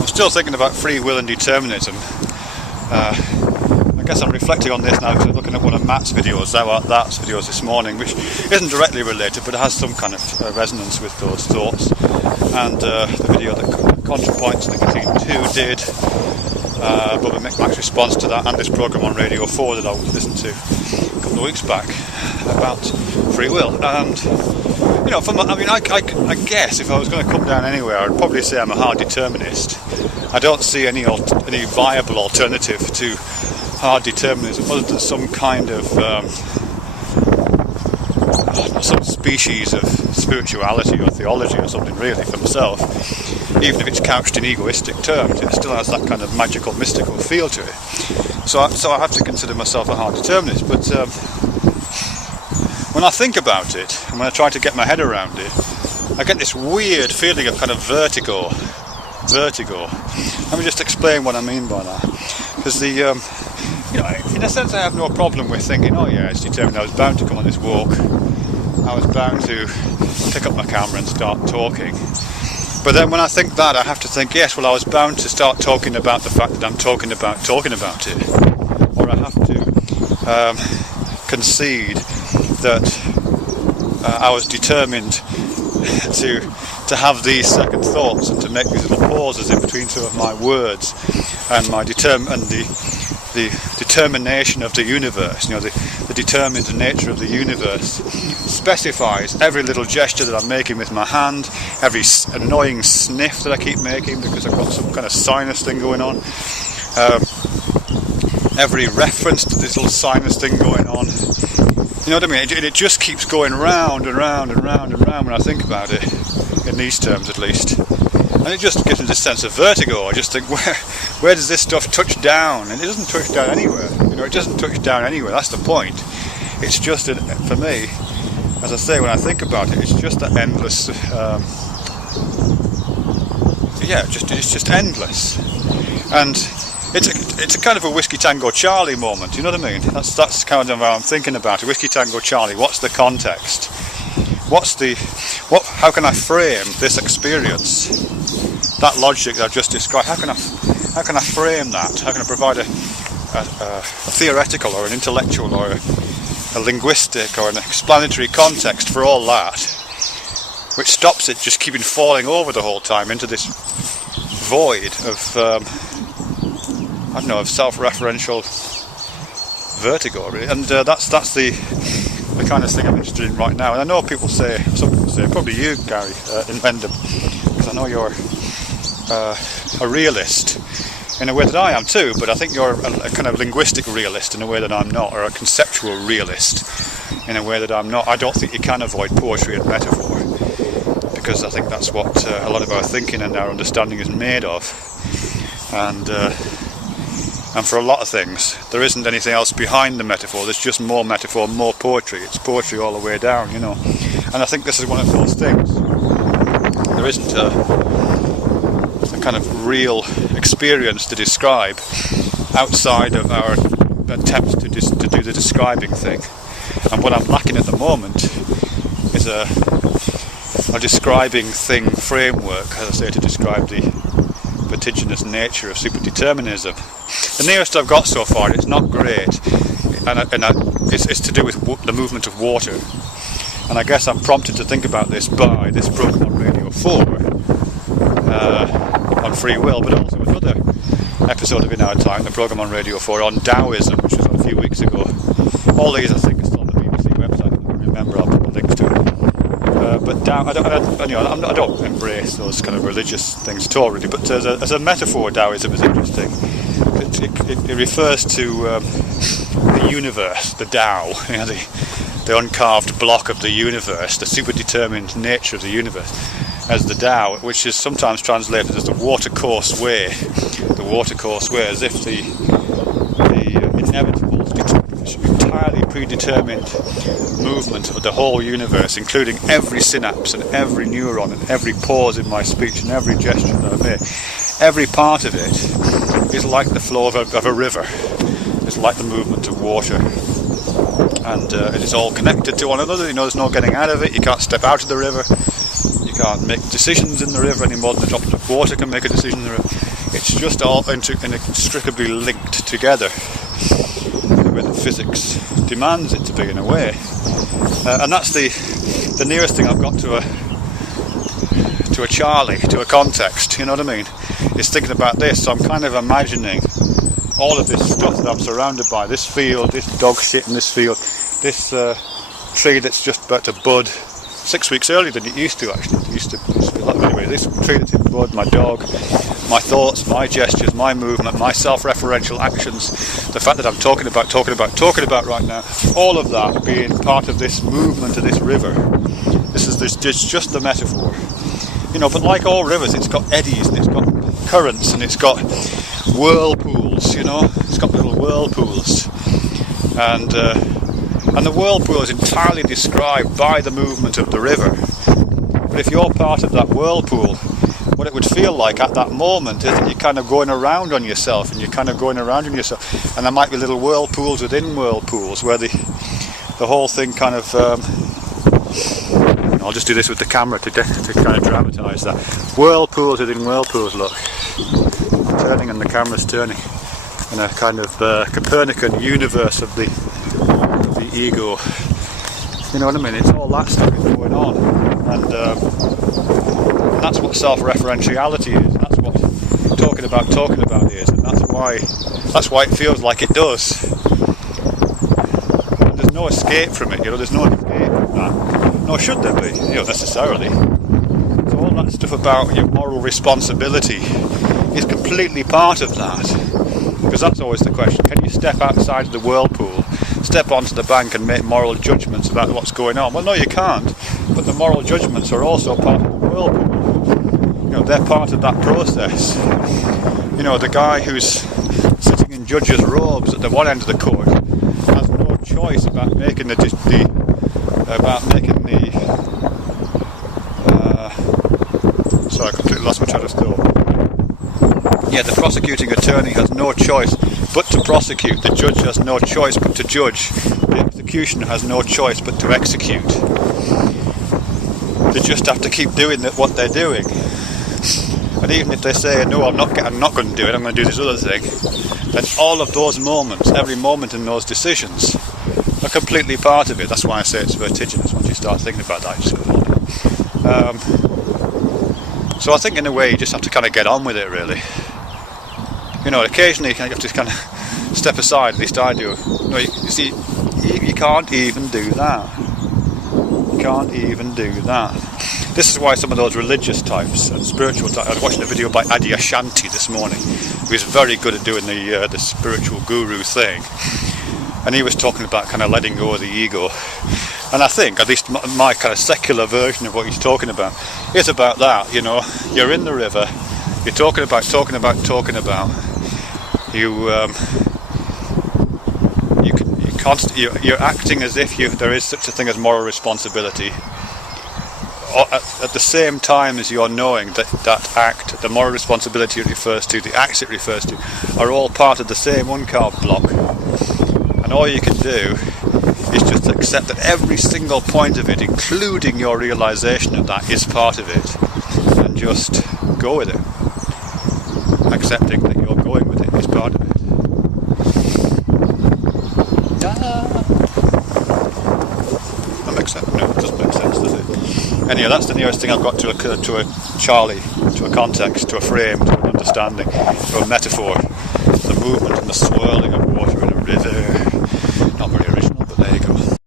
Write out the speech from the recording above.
I'm still thinking about free will and determinism. I guess I'm reflecting on this now because I'm looking at one of Matt's videos, That's videos this morning, which isn't directly related, but it has some kind of resonance with those thoughts. And the video that ContraPoints Nicotine 2 did, Bubba Mac's response to that, and this program on Radio 4 that I listened to a couple of weeks back about free will. And you know, I guess if I was going to come down anywhere, I'd probably say I'm a hard determinist. I don't see any viable alternative to hard determinism other than some kind of some species of spirituality or theology or something, really, for myself. Even if it's couched in egoistic terms, it still has that kind of magical, mystical feel to it. So I have to consider myself a hard determinist. But when I think about it, and when I try to get my head around it, I get this weird feeling of kind of vertigo. Let me just explain what I mean by that. Because in a sense, I have no problem with thinking, oh yeah, it's determined. I was bound to come on this walk. I was bound to pick up my camera and start talking. But then when I think that, I have to think, yes, well, I was bound to start talking about the fact that I'm talking about it. Or I have to concede that I was determined to have these second thoughts and to make these little pauses in between some of my words, and the determination of the universe, the determined nature of the universe specifies every little gesture that I'm making with my hand, every annoying sniff that I keep making because I've got some kind of sinus thing going on, every reference to this little sinus thing going on. You know what I mean? It just keeps going round and round and round and round when I think about it, in these terms at least. And it just gives me this sense of vertigo. I just think, where does this stuff touch down? And it doesn't touch down anywhere. It doesn't touch down anywhere. That's the point. It's just, for me, as I say, when I think about it, it's just that endless. It's just endless. And it's a kind of a Whiskey Tango Charlie moment. You know what I mean? That's kind of how I'm thinking about it. Whiskey Tango Charlie. What's the context? How can I frame this experience? That logic that I've just described. How can I frame that? How can I provide a theoretical or an intellectual or a linguistic or an explanatory context for all that, which stops it just keeping falling over the whole time into this void of of self-referential vertigo, really. And that's the kind of thing I'm interested in right now. And I know some people say, probably you, Gary, in Wendham, because I know you're a realist in a way that I am too, but I think you're a kind of linguistic realist in a way that I'm not, or a conceptual realist in a way that I'm not. I don't think you can avoid poetry and metaphor, because I think that's what a lot of our thinking and our understanding is made of. And for a lot of things, there isn't anything else behind the metaphor. There's just more metaphor, more poetry. It's poetry all the way down, And I think this is one of those things. There isn't a kind of real experience to describe outside of our attempts to do the describing thing. And what I'm lacking at the moment is a describing thing framework, as I say, to describe the vertiginous nature of superdeterminism. The nearest I've got so far, it's not great, it's to do with the movement of water. And I guess I'm prompted to think about this by this program on Radio 4 on free will, but also another episode of In Our Time, the program on Radio 4 on Taoism, which was on a few weeks ago. All these, I think, are still on the BBC website. I don't remember, I'll put the links to it. But I don't embrace those kind of religious things at all, really. But as a metaphor, Taoism is interesting. It refers to the universe, the Tao, the uncarved block of the universe, the superdetermined nature of the universe, as the Tao, which is sometimes translated as the watercourse way. The watercourse way, as if the inevitable, entirely predetermined movement of the whole universe, including every synapse and every neuron and every pause in my speech and every gesture that I make, every part of it is like the flow of a river. It's like the movement of water. And it is all connected to one another. There's no getting out of it. You can't step out of the river. You can't make decisions in the river any more than a drop of water can make a decision in the river. It's just all inextricably linked together the way that physics demands it to be, in a way. And that's the nearest thing I've got to a Charlie, to a context, you know what I mean? Is thinking about this. So I'm kind of imagining all of this stuff that I'm surrounded by, this field, this dog shit in this field, this tree that's just about to bud 6 weeks earlier than it used to, actually. It used to be like, anyway, this tree that's in bud, my dog, my thoughts, my gestures, my movement, my self-referential actions, the fact that I'm talking about right now, all of that being part of this movement of this river. This is just the metaphor. You know, but like all rivers, it's got eddies and it's got currents and it's got whirlpools, you know, it's got little whirlpools. And the whirlpool is entirely described by the movement of the river. But if you're part of that whirlpool, what it would feel like at that moment is that you're kind of going around on yourself, and and there might be little whirlpools within whirlpools where the whole thing kind of I'll just do this with the camera to kind of dramatise that. Whirlpools within whirlpools, look. Turning and the camera's turning in a kind of Copernican universe of the ego. You know what I mean? It's all that stuff is going on. And that's what self-referentiality is. That's what talking about is. And that's why it feels like it does. And there's no escape from it, you know, there's no escape from that. Nor should there be, you know, necessarily. So all that stuff about your moral responsibility is completely part of that. Because that's always the question. Can you step outside of the whirlpool, step onto the bank and make moral judgments about what's going on? Well, no, you can't. But the moral judgments are also part of the whirlpool. You know, they're part of that process. You know, the guy who's sitting in judge's robes at the one end of the court has no choice about making sorry, I completely lost my train of thought. Yeah, the prosecuting attorney has no choice but to prosecute. The judge has no choice but to judge. The executioner has no choice but to execute. They just have to keep doing what they're doing. And even if they say, no, I'm not going to do it, I'm going to do this other thing, then all of those moments, every moment in those decisions, are completely part of it. That's why I say it's vertiginous. Once you start thinking about that, you just go, so I think in a way you just have to kind of get on with it, really. You know, occasionally you have to kind of step aside, at least I do. No, you see, you can't even do that. You can't even do that. This is why some of those religious types and spiritual types, I was watching a video by Adyashanti this morning, who's very good at doing the spiritual guru thing. And he was talking about kind of letting go of the ego. And I think, at least my kind of secular version of what he's talking about, is about that, you know. You're in the river, you're talking about. You're acting as if there is such a thing as moral responsibility. At the same time as you're knowing that act, the moral responsibility it refers to, the acts it refers to, are all part of the same uncarved block. And all you can do is just accept that every single point of it, including your realization of that, is part of it, and just go with it, accepting that you're going with it is part of it. That makes sense. No, it doesn't make sense, does it? Anyway, that's the nearest thing I've got to a Charlie, to a context, to a frame, to an understanding, to a metaphor, the movement and the swirling of water.